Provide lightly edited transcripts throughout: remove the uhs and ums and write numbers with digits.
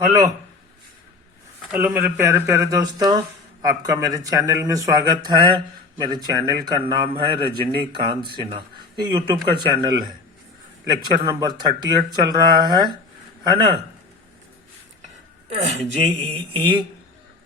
Hello hello मेरे प्यारे प्यारे दोस्तों, आपका मेरे चैनल में स्वागत है। मेरे चैनल का नाम है रजनीकांत सिन्हा। ये यूट्यूब का चैनल है। लेक्चर नंबर 38 चल रहा है ना। जेईई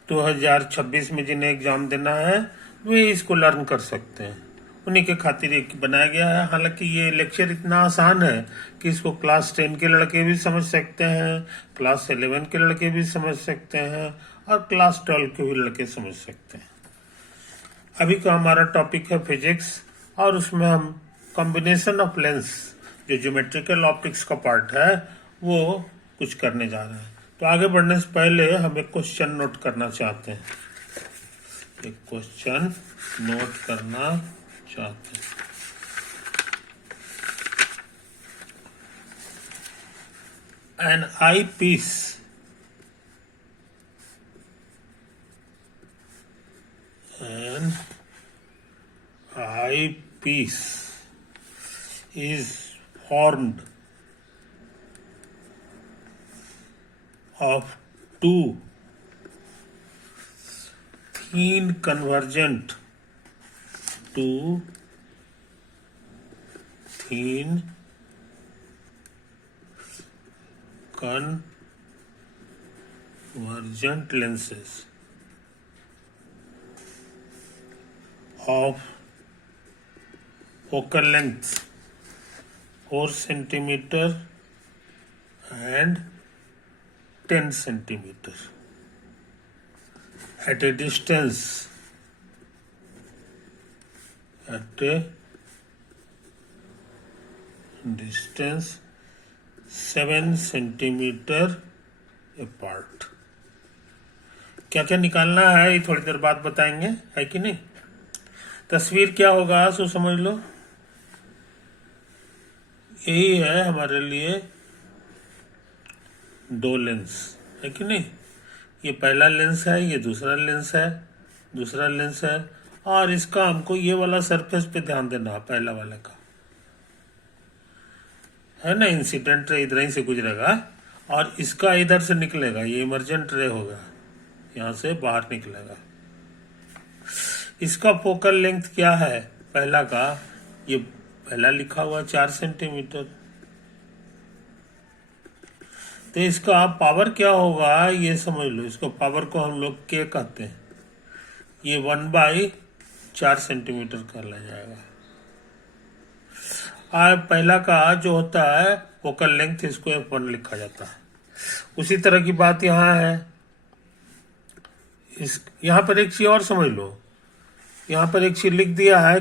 2026 में जिन्हें एग्जाम देना है वे इसको लर्न कर सकते हैं। उन्हीं के खातिर एक बनाया गया है। हालांकि ये लेक्चर इतना आसान है कि इसको क्लास 10 के लड़के भी समझ सकते हैं, क्लास 11 के लड़के भी समझ सकते हैं और क्लास 12 के भी लड़के समझ सकते हैं। अभी का हमारा टॉपिक है फिजिक्स और उसमें हम कॉम्बिनेशन ऑफ लेंस, जो ज्योमेट्रिकल ऑप्टिक्स का पार्ट है, वो कुछ करने जा रहे हैं। तो आगे बढ़ने से पहले हम एक क्वेश्चन नोट करना चाहते हैं। एक क्वेश्चन नोट करना चाहते हैं। An eyepiece an eyepiece is formed of two thin convergent lenses of focal length 4 centimeter and 10 centimeter at a distance 7 centimeter apart। क्या क्या निकालना है ये थोड़ी देर बाद बताएंगे, है कि नहीं। तस्वीर क्या होगा सो समझ लो। यही है हमारे लिए दो लेंस, है कि नहीं। ये पहला लेंस है, ये दूसरा लेंस है और इसका हमको ये वाला सरफेस पे ध्यान देना है, पहला वाले का है ना। इंसिडेंट रे इधर ही से गुजरेगा और इसका इधर से निकलेगा, ये इमर्जेंट रे होगा, यहां से बाहर निकलेगा। इसका फोकल लेंथ क्या है पहला का, ये पहला लिखा हुआ 4 सेंटीमीटर। तो इसका पावर क्या होगा ये समझ लो। इसको पावर को हम लोग के कहते हैं। ये 1/4 सेंटीमीटर कर लिया जाएगा। पहला का जो होता है फोकल लेंथ, इसको F1 लिखा जाता है। उसी तरह की बात यहाँ है। यहाँ पर एक चीज और समझ लो। यहाँ पर एक चीज लिख दिया है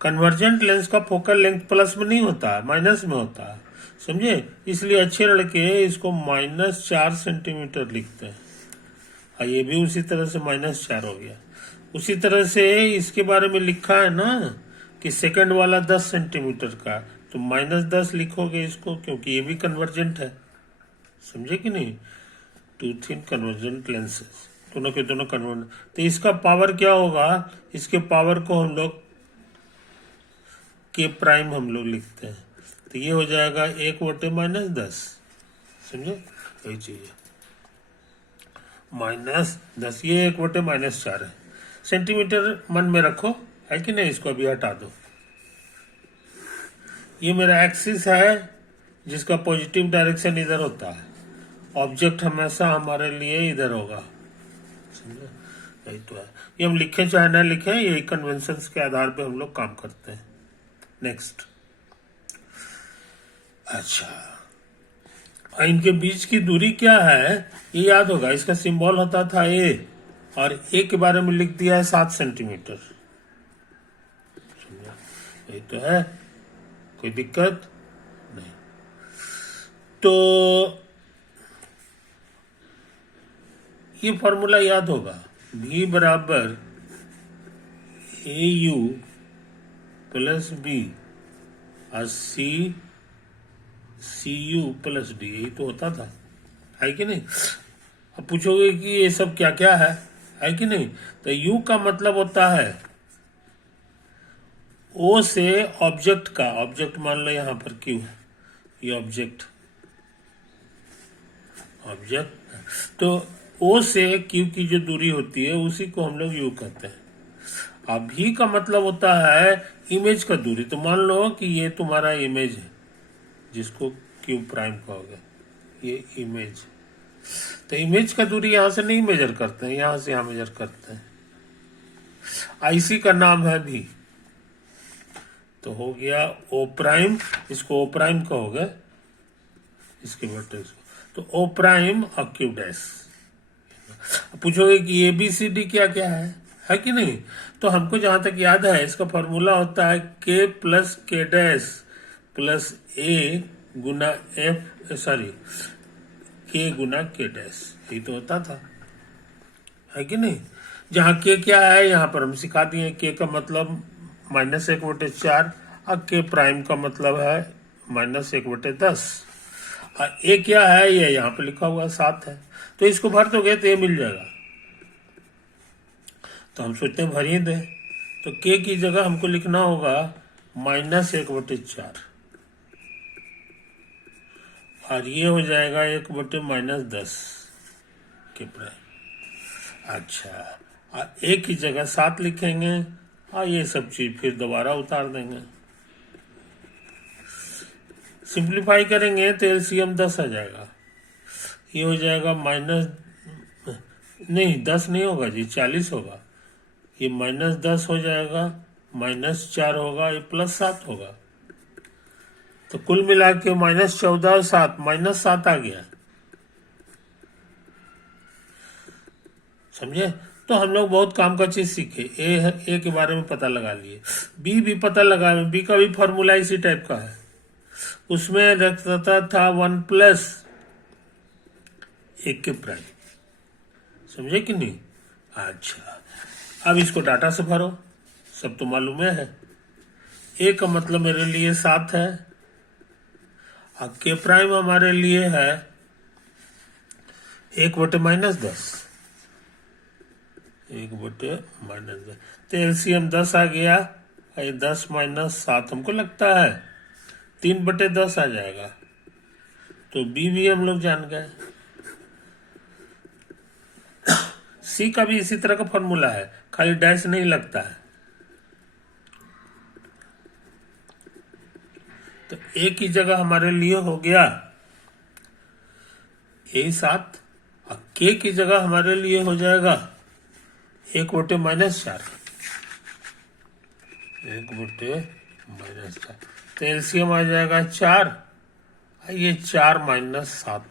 कन्वर्जेंट लेंस का फोकल लेंथ प्लस में नहीं होता, माइनस में होता है, समझे। इसलिए अच्छे लड़के इसको -4 सेंटीमीटर लिखते हैं और ये भी उसी तरह से -4 हो गया। उसी तरह से इसके बारे में लिखा है ना कि सेकंड वाला 10 सेंटीमीटर का, तो -10 लिखोगे इसको, क्योंकि ये भी कन्वर्जेंट है, समझे कि नहीं। 2 थिन कन्वर्जेंट लेंसेज, दोनों के दोनों कन्वर्जेंट। तो इसका पावर क्या होगा, इसके पावर को हम लोग के प्राइम हम लोग लिखते हैं। तो ये हो जाएगा 1/-10, समझे। यही चीज -10, ये 1/-4 है। सेंटीमीटर मन में रखो, है कि नहीं। इसको अभी हटा दो। ये मेरा एक्सिस है जिसका पॉजिटिव डायरेक्शन इधर होता है। ऑब्जेक्ट हमेशा हमारे लिए इधर होगा, समझे। यही तो है। ये हम लिखें चाहे ना लिखें, यही कन्वेंशंस के आधार पे हम लोग काम करते हैं। नेक्स्ट, अच्छा, इनके बीच की दूरी क्या है ये याद होगा। इसका सिंबल होता था ए, और ए के बारे में लिख दिया है 7 सेंटीमीटर। यही तो है, कोई दिक्कत नहीं। तो ये फॉर्मूला याद होगा, V बराबर AU प्लस B और CU प्लस D, यही तो होता था, है कि नहीं। अब पूछोगे कि ये सब क्या क्या है कि नहीं। तो U का मतलब होता है O से ऑब्जेक्ट का, ऑब्जेक्ट मान लो यहाँ पर Q है, ये ऑब्जेक्ट ऑब्जेक्ट तो ओ से क्यू की जो दूरी होती है उसी को हम लोग यू कहते हैं। अब भी का मतलब होता है इमेज का दूरी। तो मान लो कि ये तुम्हारा इमेज है जिसको क्यू प्राइम कहोगे, ये इमेज। तो इमेज का दूरी यहां से नहीं मेजर करते हैं, यहां से यहां मेजर करते हैं। आईसी का नाम है भी। तो हो गया ओ प्राइम, इसको ओ प्राइम कहोगे, इसके वर्टेक्स को। तो ओ प्राइम और क्यू डैश। पूछोगे कि एबीसीडी क्या क्या है कि नहीं? तो हमको जहां तक याद है इसका फॉर्मूला होता है के प्लस के डैश प्लस ए गुना एफ, सॉरी के गुना के डैश, यही तो होता था, है कि नहीं? जहां के क्या है यहाँ पर हम सिखा दिए। के का मतलब -1/4 और के प्राइम का मतलब है -1/10। और ए क्या है ये यहाँ पे लिखा हुआ 7 है। तो इसको भर दोगे तो ये मिल जाएगा। तो हम सोचते हैं भर ही दें। तो के की जगह हमको लिखना होगा -1/4 और ये हो जाएगा 1/-10 के प्राइम। अच्छा, और ए की जगह 7 लिखेंगे और ये सब चीज फिर दोबारा उतार देंगे। सिंप्लीफाई करेंगे तो एलसीएम 10 आ जाएगा। ये हो जाएगा नहीं 10 नहीं होगा जी, 40 होगा। ये -10 हो जाएगा, -4 होगा, ये +7 होगा। तो कुल मिला के -14 और 7, -7 आ गया। समझे? तो हम लोग बहुत काम का चीज सीखे। ए के बारे में पता लगा लिए, बी भी पता लगा। बी का भी फॉर्मूला इसी टाइप का है। उसमें रखता था 1 + ए के प्राइम। समझे कि नहीं? अच्छा, अब इसको डाटा से भरो, सब तो मालूम है। ए का मतलब मेरे लिए 7 है और के प्राइम हमारे लिए है 1/-10। 1/-10। तो एलसीएम 10 आ गया। 10 - 7 हमको लगता है 3/10 आ जाएगा। तो बी भी हम लोग जान गए। सी का भी इसी तरह का फॉर्मूला है, खाली डैश नहीं लगता है। तो ए की जगह हमारे लिए हो गया ए 7 और के की जगह हमारे लिए हो जाएगा 1/-4। 1/-4। तो एलसीएम आ जाएगा 4। ये 4 - 7,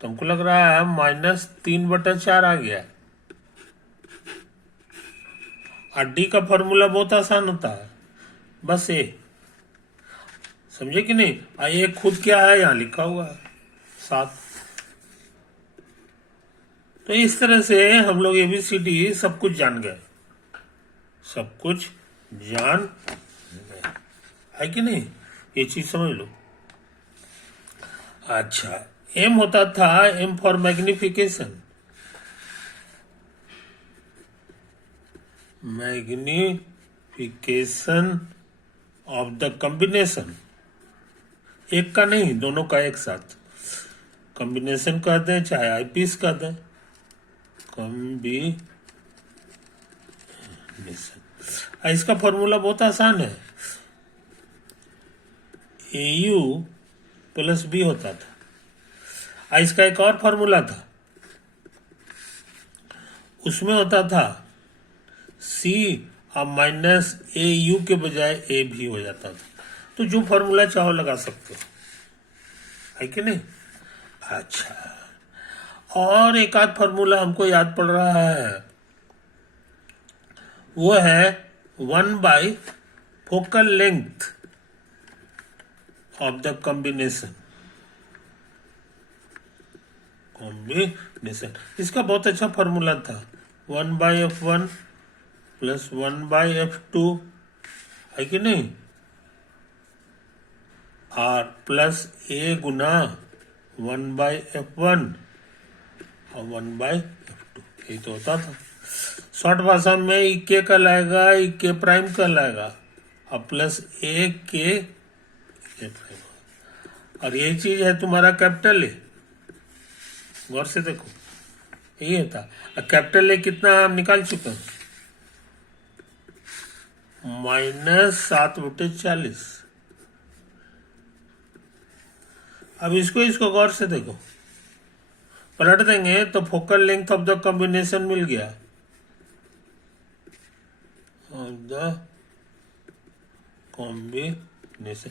तो हमको लग रहा है -3/4 आ गया। और डी का फॉर्मूला बहुत आसान होता है, बस ए। समझे कि नहीं? ये खुद क्या है यहाँ लिखा हुआ है 7। तो इस तरह से हम लोग एबीसीडी सब कुछ जान गए, सब कुछ जान गए, है कि नहीं? ये चीज समझ लो। अच्छा, एम होता था M for magnification. Magnification of the combination, एक का नहीं दोनों का एक साथ। कॉम्बिनेशन कह दें चाहे आईपीस कह दें, कॉम्बिनेशन। इसका फॉर्मूला बहुत आसान है, AU + B होता था। इसका एक और फॉर्मूला था, उसमें होता था C और -AU के बजाय A भी हो जाता था। तो जो फॉर्मूला चाहो लगा सकते हो, है कि नहीं? अच्छा, और एक आध फॉर्मूला हमको याद पड़ रहा है, वो है 1/फोकल लेंथ ऑफ द कॉम्बिनेशन। इसका बहुत अच्छा फॉर्मूला था, 1/f1 + 1/f2, है कि नहीं? और प्लस A गुना 1/f1 और 1/f2, यही तो होता था। शॉर्ट भाषा में इक्के कहलाएगा, इक्के प्राइम कहलाएगा, और प्लस A के प्राइम। और यही चीज है तुम्हारा कैपिटल ए। गौर से देखो, ये था। कैपिटल ए कितना हम निकाल चुके हैं, -7/40। अब इसको गौर से देखो, पलट देंगे तो focal length of the combination मिल गया, ऑफ द कॉम्बिनेशन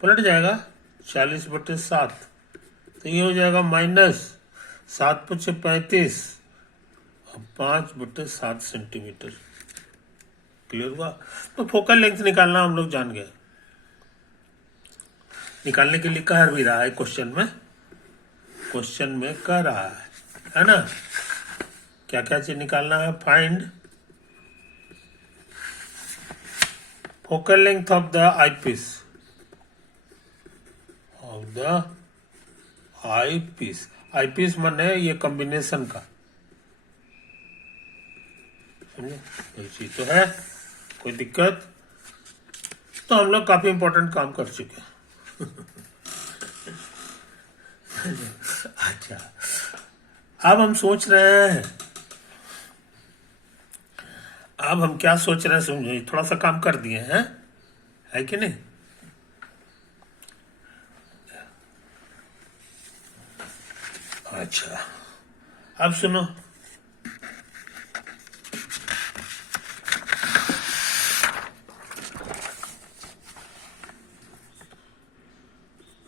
पलट जाएगा 40/7, तो ये हो जाएगा -7/35 और 5/7 सेंटीमीटर। क्लियर हुआ? तो फोकल लेंथ निकालना हम लोग जान गए। निकालने के लिए कह भी रहा है क्वेश्चन में कह रहा है ना, क्या क्या चीज निकालना है। Find focal length of the eyepiece, eyepiece माने ये कॉम्बिनेशन का, समझे? यही चीज तो है, कोई दिक्कत? तो हम लोग काफी इंपॉर्टेंट काम कर चुके हैं। अच्छा, अब हम सोच रहे हैं, अब हम क्या सोच रहे हैं समझो, थोड़ा सा काम कर दिए हैं, है कि नहीं? अच्छा, अब सुनो,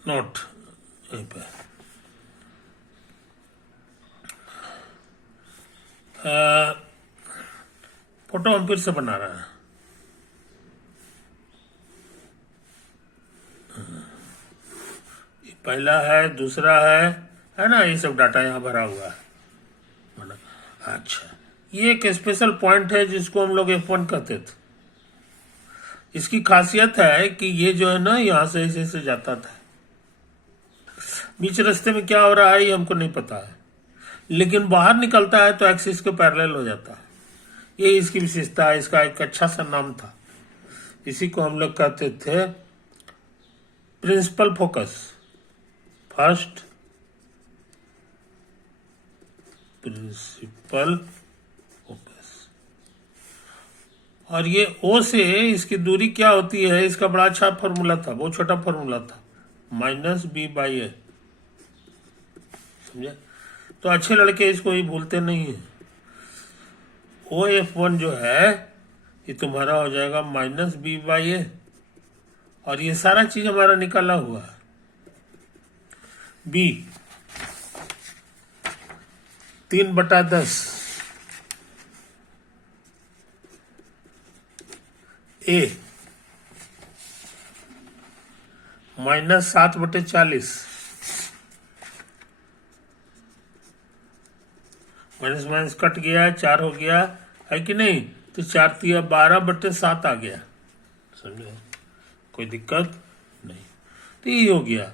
नोट यहीं पे फोटो हम फिर से बना रहे हैं। पहला है, दूसरा है ना, ये सब डाटा यहाँ भरा हुआ है। अच्छा, ये एक स्पेशल पॉइंट है जिसको हम लोग F1 कहते थे। इसकी खासियत है कि ये जो है ना, यहाँ से ऐसे जाता था, बीच रास्ते में क्या हो रहा है ये हमको नहीं पता है, लेकिन बाहर निकलता है तो एक्सिस के पैरेलल हो जाता है। ये इसकी विशेषता है, इसका एक अच्छा सा नाम था, इसी को हम लोग कहते थे principal focus, first principal focus. और ये O से इसकी दूरी क्या होती है, इसका बड़ा अच्छा फॉर्मूला था, बहुत छोटा फॉर्मूला था, -b/a, समझे? तो अच्छे लड़के इसको ही भूलते नहीं है। OF1 जो है ये तुम्हारा हो जाएगा -b/a, और ये सारा चीज हमारा निकाला हुआ है। B 3/10, A -7/40, minus minus cut गया, 4 हो गया, है कि नहीं? तो 4 तिया 12/7 आ गया, समझे? कोई दिक्कत नहीं। तो ये हो गया,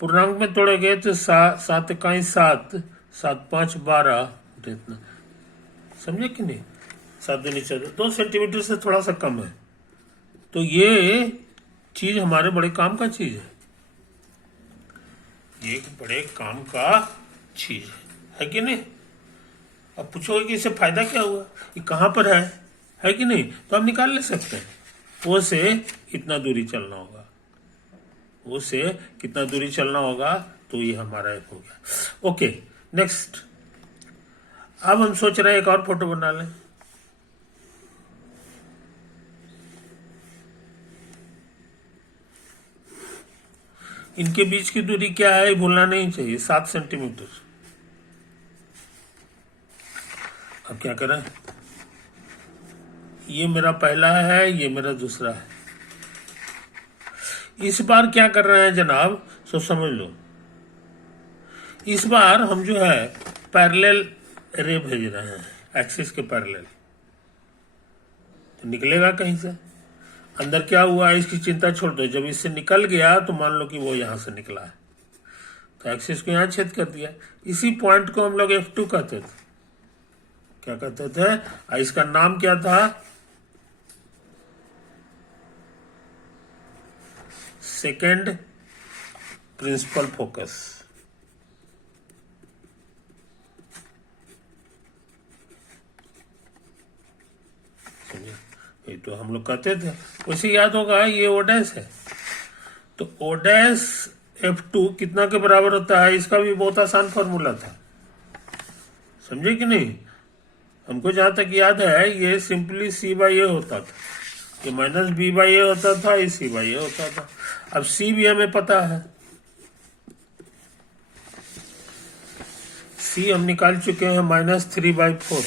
पूर्णांक में तोड़े गए तो 7 इकाई 7, 7 5 12, इतना, समझे कि नहीं? 7 दूनी 14, 2 सेंटीमीटर से थोड़ा सा कम है। तो ये चीज हमारे बड़े काम का चीज है, ये एक बड़े काम का चीज है कि नहीं? अब पूछोगे कि इससे फायदा क्या हुआ, ये कहाँ पर है कि नहीं? तो हम निकाल ले सकते हैं। वो से इतना दूरी चलना होगा, वो से कितना दूरी चलना होगा, तो ये हमारा एक हो गया। Okay, next. अब हम सोच रहे हैं एक और फोटो बना लें। इनके बीच की दूरी क्या है भूलना नहीं चाहिए, 7 सेंटीमीटर। अब क्या करें, ये मेरा पहला है, ये मेरा दूसरा है। इस बार क्या कर रहे हैं जनाब, सो समझ लो, इस बार हम जो है पैरेलल रे भेज रहे हैं, एक्सिस के पैरेलल। तो निकलेगा कहीं से, अंदर क्या हुआ है इसकी चिंता छोड़ दो, जब इससे निकल गया तो मान लो कि वो यहां से निकला है, तो एक्सिस को यहां छेद कर दिया। इसी पॉइंट को हम लोग F2 कहते थे। क्या कहते थे? इसका नाम क्या था? Second principal focus. F2 हम लोग कहते थे, उसे याद होगा ये O डैश है, तो O डैश F2 कितना के बराबर होता है, इसका भी बहुत आसान फॉर्मूला था, समझे कि नहीं। हमको जहां तक याद है ये सिंपली C/A होता था, ये -B/A होता था, ये C/A होता था। अब C भी हमें पता है, C हम निकाल चुके हैं -3/4,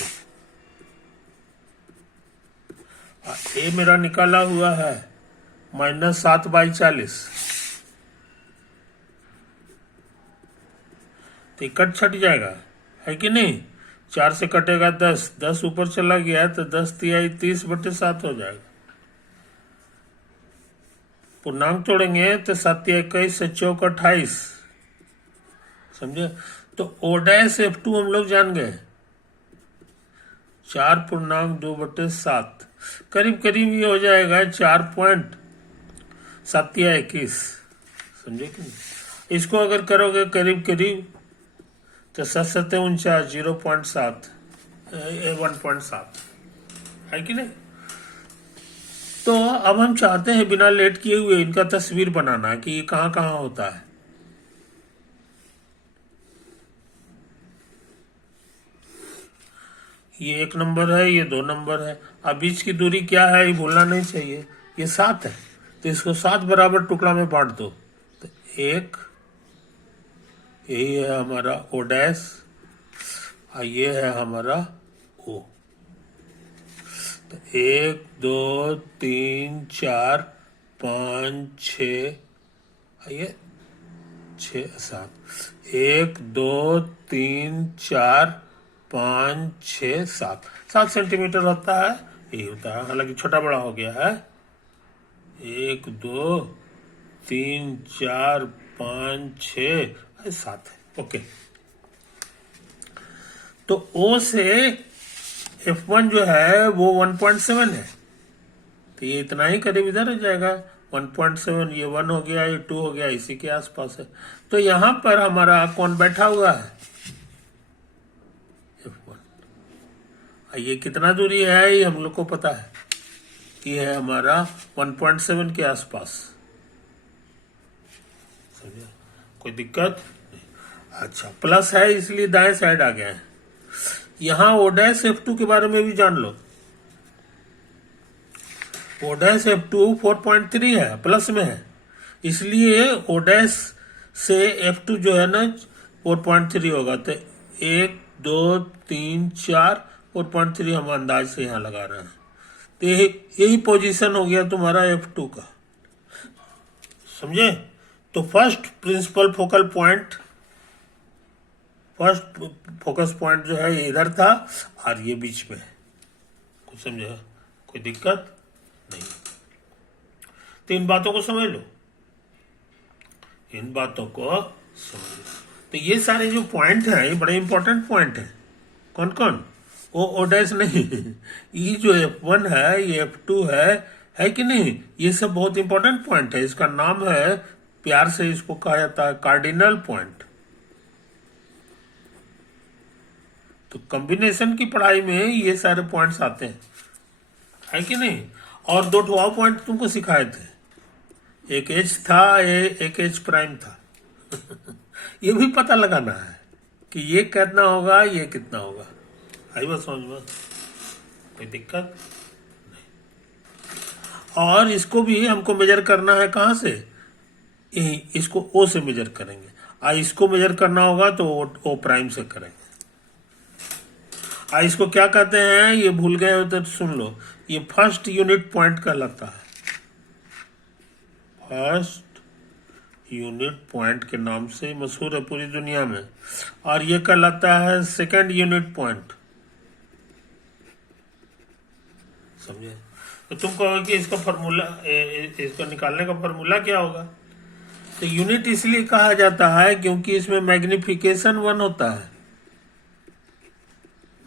A मेरा निकाला हुआ है -7/40, तो कट छट जाएगा, है कि नहीं। 4 से कटेगा 10, 10 ऊपर चला गया तो 10 तिहाई 30/7 हो जाएगा। पूर्णांक तोड़ेंगे तो 7 तिहाई 21 से चौक 28, समझे। तो O डैश F2 हम लोग जान गए 4.2/7, करीब करीब ये हो जाएगा 4.721, समझे कि नहीं। इसको अगर करोगे करीब करीब तो 7×7 = 0.7, 1.7, है कि नहीं। तो अब हम चाहते हैं बिना लेट किए हुए इनका तस्वीर बनाना कि ये कहाँ कहाँ होता है। ये 1 नंबर है, ये 2 नंबर है। अब बीच की दूरी क्या है ये भूलना नहीं चाहिए, ये 7 है, तो इसको 7 बराबर टुकड़ा में बांट दो। तो 1, यही है हमारा O डैश, और ये है हमारा O। तो 1 2 3 4 5 6, ये 6 7, 1 2 3 4 5 6 7 सेंटीमीटर होता है, यही होता है, हालांकि छोटा बड़ा हो गया है। 1 2 3 4 5 6 7 है, ओके। तो O से F1 जो है वो 1.7 है, तो ये इतना ही करीब इधर हो जाएगा 1.7, ये 1 हो गया, ये 2 हो गया, इसी के आसपास है। तो यहां पर हमारा कौन बैठा हुआ है, F1। ये कितना दूरी है ये हम लोग को पता है, ये है हमारा 1.7 के आसपास, समझे, कोई दिक्कत नहीं। अच्छा, प्लस है इसलिए दाएं साइड आ गया है। यहां O डैश F2 के बारे में भी जान लो, O डैश F2 4.3 है, प्लस में है, इसलिए O डैश से F2 जो है ना 4.3 होगा। तो 1 2 3 4 4.3 हम अंदाज से यहां लगा रहे हैं, तो यही पोजीशन हो गया तुम्हारा F2 का, समझे। तो first principle focal point, first focus point जो है ये इधर था और ये बीच में है, कुछ समझे, कोई दिक्कत नहीं। तो इन बातों को समझ लो, इन बातों को समझ लो। तो ये सारे जो पॉइंट हैं ये बड़े इंपॉर्टेंट पॉइंट हैं। कौन कौन, O डैश नहीं, ये जो F1 है, ये F2 है कि नहीं, ये सब बहुत इंपॉर्टेंट पॉइंट है। इसका नाम है, प्यार से इसको कहा जाता है कार्डिनल पॉइंट। तो कॉम्बिनेशन की पढ़ाई में ये सारे पॉइंट्स आते हैं, है कि नहीं। और 2 और पॉइंट तुमको सिखाए थे, एक H था, एक H' था। ये भी पता लगाना है कि ये कितना होगा, ये कितना होगा। आई बात समझ में, कोई दिक्कत नहीं। और इसको भी हमको मेजर करना है, कहां से, इसको O से मेजर करेंगे, और इसको मेजर करना होगा तो O' से करेंगे। इसको क्या कहते हैं ये भूल गए हो तो सुन लो, ये फर्स्ट यूनिट पॉइंट कहलाता है, फर्स्ट यूनिट पॉइंट के नाम से मशहूर है पूरी दुनिया में। और ये कहलाता है सेकंड यूनिट पॉइंट, समझे। तो तुम कहोगे कि इसका फॉर्मूला, इसको निकालने का फॉर्मूला क्या होगा। तो यूनिट इसलिए कहा जाता है क्योंकि इसमें मैग्निफिकेशन 1 होता है,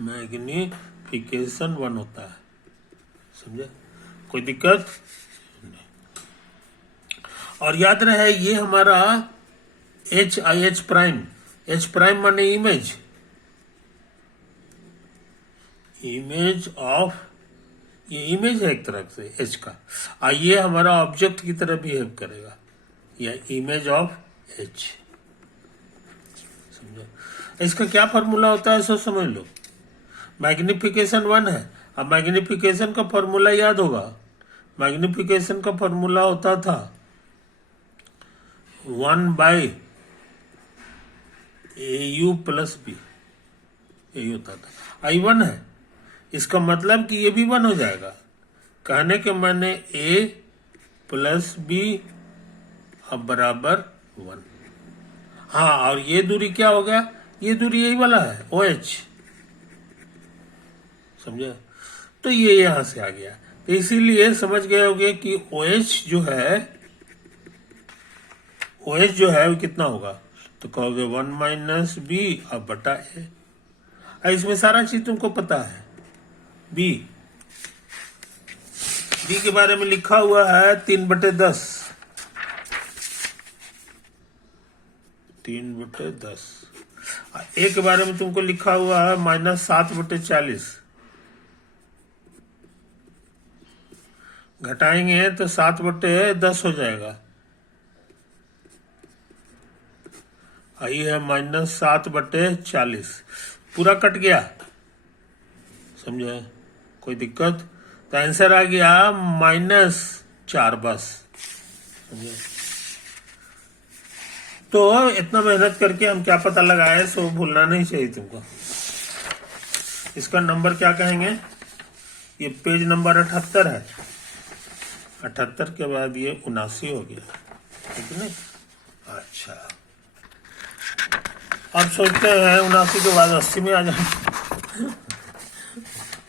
मैग्निफिकेशन 1 होता है, समझे, कोई दिक्कत नहीं। और याद रहे ये हमारा H माने इमेज ऑफ ये इमेज है एक तरह से एच का। ये हमारा ऑब्जेक्ट की तरह बिहेव करेगा, ये इमेज ऑफ एच। समझो इसका क्या फॉर्मूला होता है, सो समझ लो। मैग्निफिकेशन 1 है। अब मैग्निफिकेशन का फॉर्मूला याद होगा, मैग्निफिकेशन का फॉर्मूला होता था 1/AU + B, यही होता था। I1 है, इसका मतलब कि ये भी 1 हो जाएगा। कहने के मैंने A + B अब बराबर 1। हाँ, और ये दूरी क्या हो गया, ये दूरी यही वाला है OH, समझे। तो ये यहां से आ गया, तो इसीलिए समझ गए होंगे कि OH जो है वो कितना होगा, तो कहोगे 1 - B अब बटा A। इसमें सारा चीज तुमको पता है। बी के बारे में लिखा हुआ है 3/10, 3/10। ए के बारे में तुमको लिखा हुआ है -7/40। घटाएंगे तो 7/10 हो जाएगा। ये है -7/40, पूरा कट गया, समझे, कोई दिक्कत। तो आंसर आ गया -4 बस, समझे। तो इतना मेहनत करके हम क्या पता लगाए, सो भूलना नहीं चाहिए तुमको। इसका नंबर क्या कहेंगे, ये पेज नंबर 78 है। 78 के बाद ये 79 हो गया, ठीक है। अच्छा, अब सोचते हैं 79 के बाद 80 में आ जाए।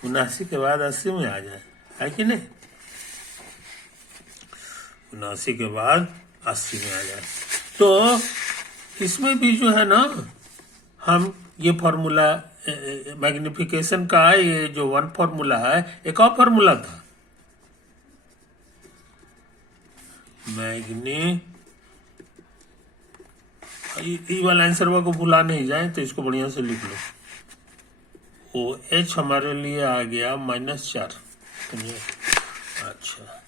79 के बाद 80 में आ जाए, है कि नहीं। 79 के बाद 80 में आ जाए। तो इसमें भी जो है ना, हम ये फॉर्मूला मैग्निफिकेशन का, ये जो 1 फॉर्मूला है, एक और फॉर्मूला था ये वाला आंसर को भुला नहीं जाए, तो इसको बढ़िया से लिख लो। OH हमारे लिए आ गया -4, समझे। अच्छा,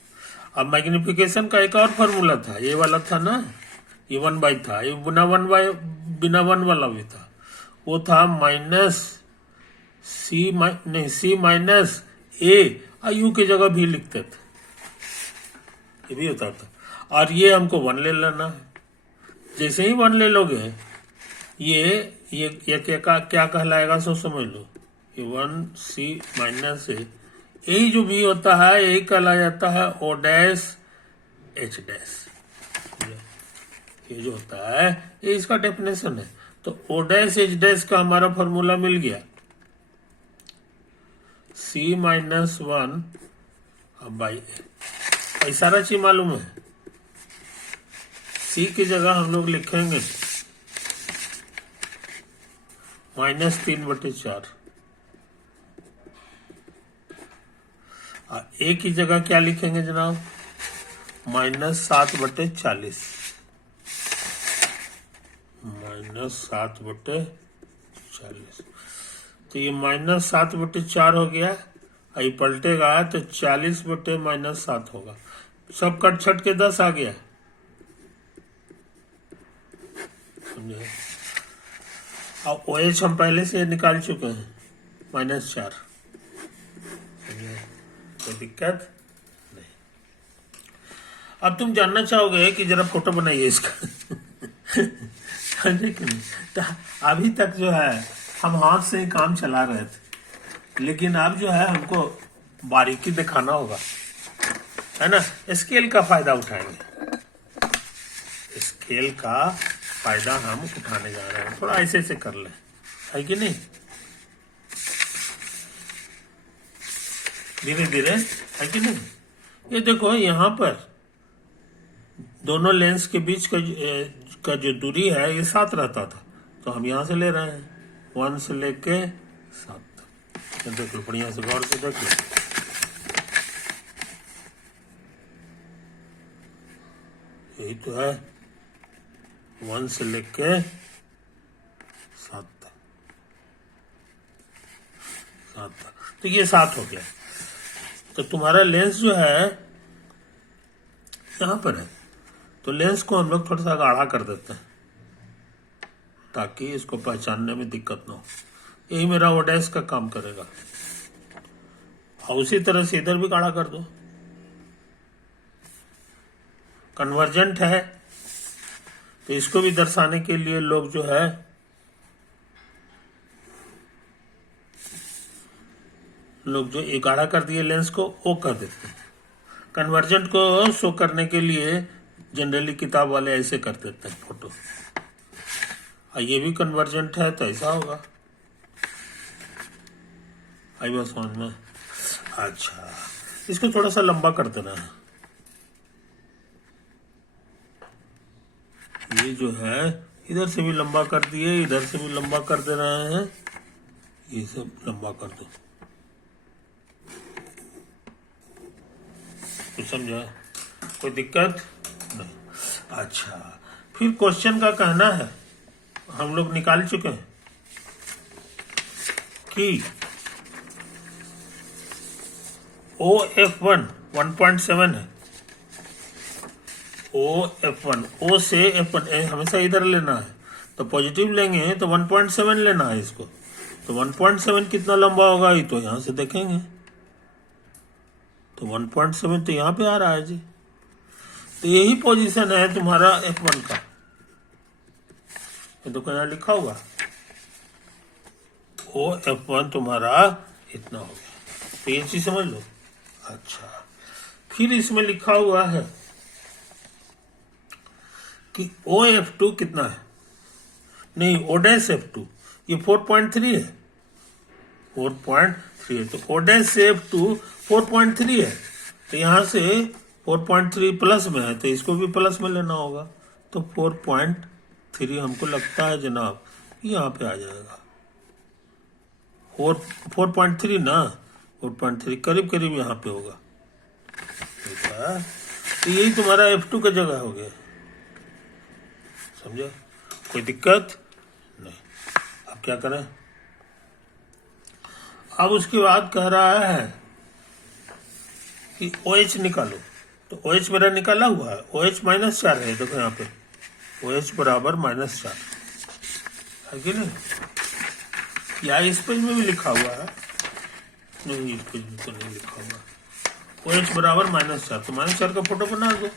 अब मैग्निफिकेशन का एक और फॉर्मूला था, ये वाला था ना, ये 1/, था ये बिना 1 वाला भी था, वो था C - A, U की जगह भी लिखते थे, ये भी होता था। और ये हमको 1 ले लेना है। जैसे ही 1 ले लोगे, ये क्या कहलाएगा, सो समझ लो। ये 1C - A, यही जो भी होता है यही कहला जाता है O', H'। ये जो होता है ये इसका डेफिनेशन है। तो O', H' का हमारा फॉर्मूला मिल गया, C - 1 /A। सारा चीज मालूम है। C की जगह हम लोग लिखेंगे -3/4, और A की जगह क्या लिखेंगे जनाब, -7/40, -7/40। तो ये -7/4 हो गया, ये पलटेगा तो 40/-7 होगा। सब कट छट के 10 आ गया, समझे। अब OH हम पहले से निकाल चुके हैं -4, समझे, कोई दिक्कत नहीं। अब तुम जानना चाहोगे कि जरा फोटो बनाइए इसका। समझे कि नहीं। तो अभी तक जो है हम हाथ से ही काम चला रहे थे, लेकिन अब जो है हमको बारीकी दिखाना होगा, है ना। स्केल का फायदा उठाएंगे, स्केल का फायदा हम उठाने जा रहे हैं। थोड़ा ऐसे ऐसे कर ले, है कि नहीं, धीरे धीरे, है कि नहीं। ये देखो यहाँ पर दोनों लेंस के बीच का जो दूरी है ये 7 रहता था, तो हम यहाँ से ले रहे हैं 1 से लेके 7 तक। देख लो, बढ़िया से गौर से देख लो। यही तो है, 1 से लेके 7 तक, तो ये 7 हो गया। तो तुम्हारा लेंस जो है यहां पर है, तो लेंस को हम लोग थोड़ा सा गाढ़ा कर देते हैं ताकि इसको पहचानने में दिक्कत ना हो। यही मेरा ओडेस का काम करेगा। और उसी तरह से इधर भी गाढ़ा कर दो। कन्वर्जेंट है तो इसको भी दर्शाने के लिए लोग जो है जो ये गाढ़ा कर दिए लेंस को वो कर देते हैं। कन्वर्जेंट को शो करने के लिए जनरली किताब वाले ऐसे कर देते हैं फोटो। और ये भी कन्वर्जेंट है तो ऐसा होगा। आई बात समझ में? अच्छा, इसको थोड़ा सा लंबा कर देना है। ये जो है इधर से भी लंबा कर दिए, इधर से भी लंबा कर दे रहे हैं। ये सब लंबा कर दो। कुछ समझा? कोई दिक्कत नहीं? अच्छा, फिर क्वेश्चन का कहना है हम लोग निकाल चुके हैं कि OF1 1.7 है। OF1 O से F1 हमेशा इधर लेना है, तो पॉजिटिव लेंगे तो 1.7 लेना है इसको। तो 1.7 कितना लंबा होगा ये तो यहां से देखेंगे। तो 1.7 तो यहां पे आ रहा है जी। तो यही पोजीशन है तुम्हारा F1 का। ये तो यहाँ लिखा हुआ OF1 तुम्हारा इतना हो गया। तो ये चीज समझ लो। अच्छा, फिर इसमें लिखा हुआ है कि OF2 कितना है? नहीं, O'F2 ये 4.3 है। 4.3 है तो O'F2 4.3 है। तो यहां से 4.3 प्लस में है तो इसको भी प्लस में लेना होगा। तो 4.3 हमको लगता है जनाब यहाँ पे आ जाएगा। 4.3 ना, 4.3 करीब करीब यहाँ पे होगा। तो यही तुम्हारा F2 का जगह हो गया। समझे? कोई दिक्कत नहीं। अब क्या करें? अब उसके बाद कह रहा है कि OH निकालो। तो OH मेरा निकाला हुआ है। OH -4 है। देखो यहाँ पे OH बराबर -4 है कि नहीं? या इस पेज में भी लिखा हुआ है? नहीं, इस पेज में तो नहीं लिखा हुआ। OH बराबर -4 तो -4 का फोटो बना दो।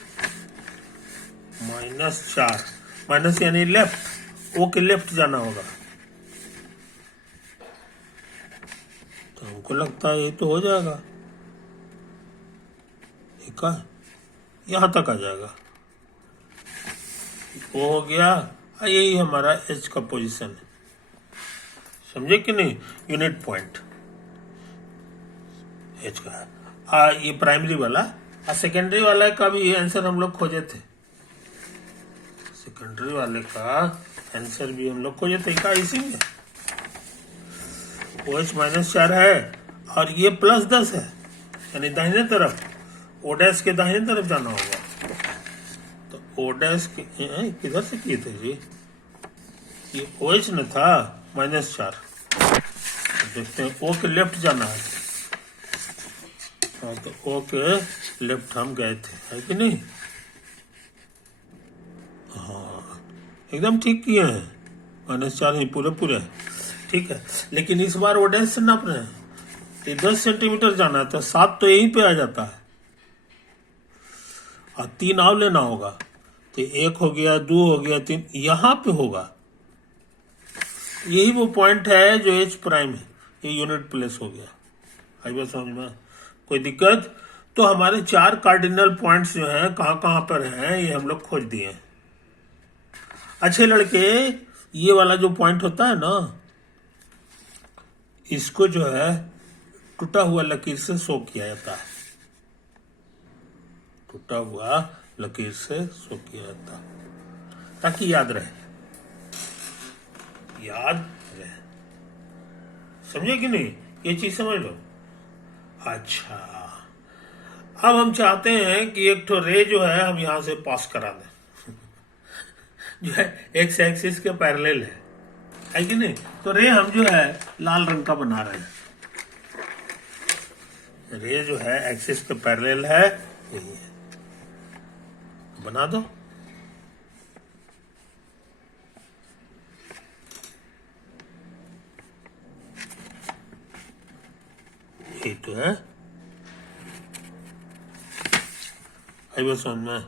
-4 माइनस यानी लेफ्ट, O के लेफ्ट जाना होगा। तो हमको लगता है ये तो हो जाएगा। ठीक है, यहां तक आ जाएगा। वो हो गया। यही हमारा H का पोजीशन है। समझे कि नहीं? यूनिट पॉइंट H का है। ये प्राइमरी वाला। सेकेंडरी वाला का भी आंसर हम लोग खोजे थे। सेकेंडरी वाले का आंसर भी हम लोग खोजे थे। क्या इसी में OH -4 है और ये +10 है, यानी दाहिने तरफ O'S के दाहिने तरफ जाना होगा। तो O'S के किधर से किए थे जी? ये OH न था -4। तो देखते हैं O के लेफ्ट जाना है। हाँ, तो O के लेफ्ट हम गए थे, है कि नहीं? हाँ, एकदम ठीक किए हैं। -4 ही पूरे ठीक है। लेकिन इस बार O'S से नाप रहे हैं। 10 सेंटीमीटर जाना है तो 7 तो यहीं पे आ जाता है और 3 और लेना होगा। तो 1 हो गया, 2 हो गया, 3 यहां पे होगा। यही वो पॉइंट है जो H प्राइम है। ये यूनिट प्लेस हो गया। आई बात समझ में? कोई दिक्कत? तो हमारे 4 कार्डिनल पॉइंट्स जो हैं कहां पर हैं ये हम लोग खोज दिए। अच्छे लड़के, ये वाला जो पॉइंट होता है ना, इसको जो है टूटा हुआ लकीर से शो किया जाता है। टूटा हुआ लकीर से शो किया जाता है ताकि याद रहे। समझे कि नहीं? ये चीज समझ लो। अच्छा, अब हम चाहते हैं कि एक ठो रे जो है हम यहां से पास करा दें जो है एक्स एक्सिस के पैरेलल है कि नहीं? तो रे हम जो है लाल रंग का बना रहे हैं। रे जो है एक्सिस के पैरेलल है, यही है, बना दो। यही तो है, आई बात समझ में?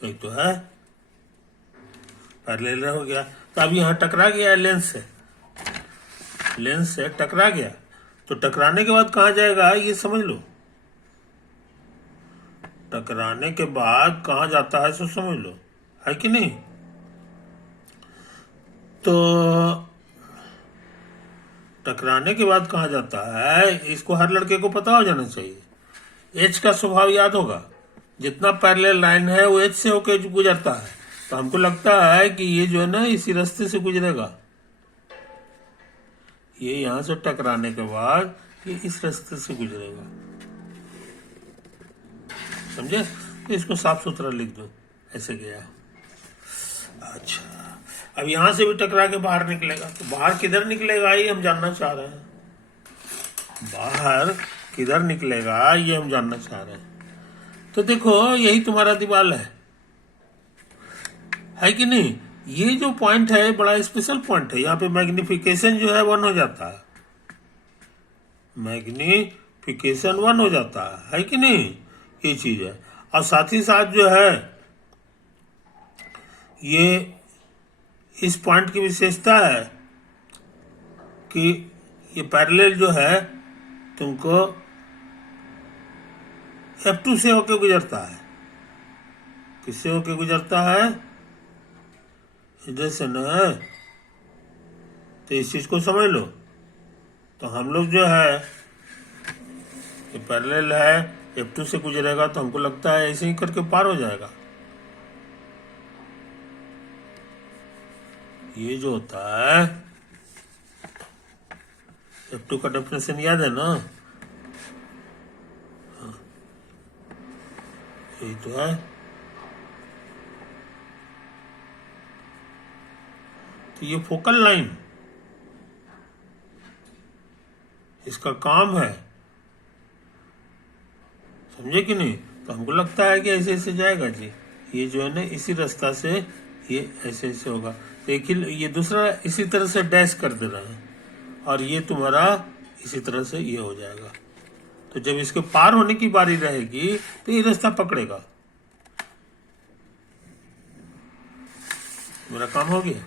यही तो है, पैरेलल हो गया। तो अब यहाँ टकरा गया लेंस से टकरा गया, तो टकराने के बाद कहाँ जाएगा ये समझ लो। टकराने के बाद कहाँ जाता है सो समझ लो, है कि नहीं? तो टकराने के बाद कहाँ जाता है, इसको हर लड़के को पता हो जाना चाहिए। एच का स्वभाव याद होगा, जितना पैरेलल लाइन है वो एच से होकर गुजरता है। तो हमको लगता है कि ये जो है ना इसी रास्ते से गुजरेगा। ये यहां से टकराने के बाद ये इस रास्ते से गुजरेगा, समझे? तो इसको साफ सुथरा लिख दो, ऐसे गया। अच्छा, अब यहां से भी टकरा के बाहर निकलेगा, तो बाहर किधर निकलेगा ये हम जानना चाह रहे हैं। बाहर किधर निकलेगा ये हम जानना चाह रहे हैं। तो देखो यही तुम्हारा दीवाल है कि नहीं? ये जो पॉइंट है बड़ा स्पेशल पॉइंट है, यहाँ पे मैग्निफिकेशन जो है 1 हो जाता है, मैग्निफिकेशन 1 हो जाता है कि नहीं? ये चीज है। और साथ ही साथ जो है ये इस पॉइंट की विशेषता है कि ये पैरेलल जो है तुमको F2 से होके गुजरता है। किससे होके गुजरता है? इधर से न है, तो इस चीज को समझ लो। तो हम लोग जो है ये पैरेलल है, F2 से गुजरेगा, तो हमको लगता है ऐसे ही करके पार हो जाएगा। ये जो होता है F2 का डेफिनेशन याद है ना? यही तो है। तो ये फोकल लाइन, इसका काम है, समझे कि नहीं? तो हमको लगता है कि ऐसे ऐसे जाएगा जी, ये जो है ना इसी रास्ता से ये ऐसे ऐसे होगा। तो एक ही ये दूसरा इसी तरह से डैश कर दे रहा है, और ये तुम्हारा इसी तरह से ये हो जाएगा। तो जब इसके पार होने की बारी रहेगी तो ये रास्ता पकड़ेगा। मेरा काम हो गया।